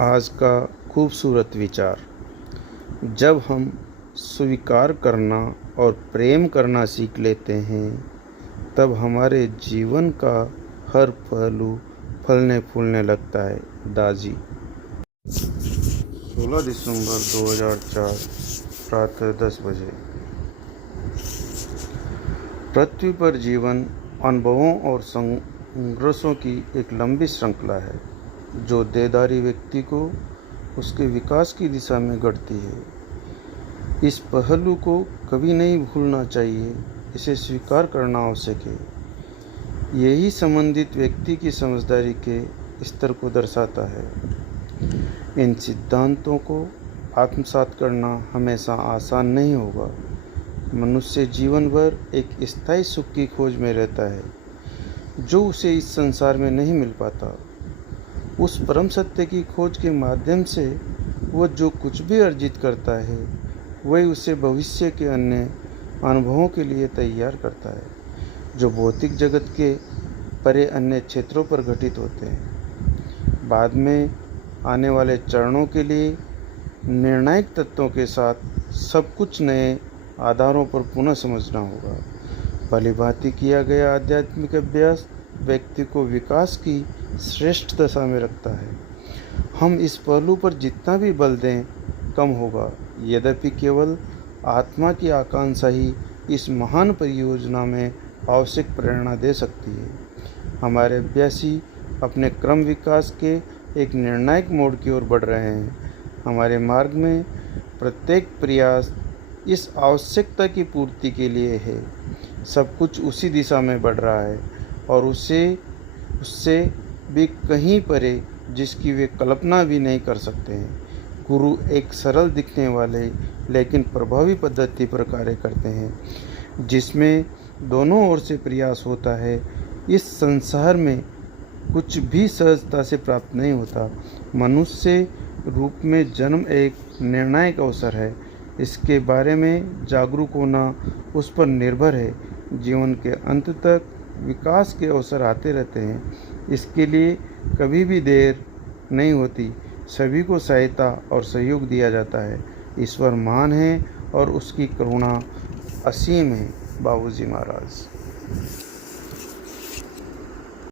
आज का खूबसूरत विचार। जब हम स्वीकार करना और प्रेम करना सीख लेते हैं, तब हमारे जीवन का हर पहलू फलने फूलने लगता है। दाजी। 16 दिसंबर 2004 प्रातः 10 बजे। पृथ्वी पर जीवन अनुभवों और संघर्षों की एक लंबी श्रृंखला है जो देहधारी व्यक्ति को उसके विकास की दिशा में गढ़ती है। इस पहलू को कभी नहीं भूलना चाहिए, इसे स्वीकार करना आवश्यक है। यही संबंधित व्यक्ति की समझदारी के स्तर को दर्शाता है। इन सिद्धांतों को आत्मसात करना हमेशा आसान नहीं होगा। मनुष्य जीवन भर एक स्थायी सुख की खोज में रहता है जो उसे इस संसार में नहीं मिल पाता। उस परम सत्य की खोज के माध्यम से वह जो कुछ भी अर्जित करता है, वही उसे भविष्य के अन्य अनुभवों के लिए तैयार करता है जो भौतिक जगत के परे अन्य क्षेत्रों पर घटित होते हैं। बाद में आने वाले चरणों के लिए निर्णायक तत्वों के साथ सब कुछ नए आधारों पर पुनः समझना होगा। भलीभांति किया गया आध्यात्मिक अभ्यास व्यक्ति को विकास की श्रेष्ठ दशा में रखता है। हम इस पहलू पर जितना भी बल दें कम होगा। यद्यपि केवल आत्मा की आकांक्षा ही इस महान परियोजना में आवश्यक प्रेरणा दे सकती है। हमारे अभ्यासी अपने क्रम विकास के एक निर्णायक मोड़ की ओर बढ़ रहे हैं। हमारे मार्ग में प्रत्येक प्रयास इस आवश्यकता की पूर्ति के लिए है। सब कुछ उसी दिशा में बढ़ रहा है और उससे भी कहीं परे जिसकी वे कल्पना भी नहीं कर सकते हैं। गुरु एक सरल दिखने वाले लेकिन प्रभावी पद्धति पर कार्य करते हैं जिसमें दोनों ओर से प्रयास होता है। इस संसार में कुछ भी सहजता से प्राप्त नहीं होता। मनुष्य रूप में जन्म एक निर्णायक अवसर है। इसके बारे में जागरूक होना उस पर निर्भर है। जीवन के अंत तक विकास के अवसर आते रहते हैं। इसके लिए कभी भी देर नहीं होती। सभी को सहायता और सहयोग दिया जाता है। ईश्वर महान है और उसकी करुणा असीम है। बाबूजी महाराज।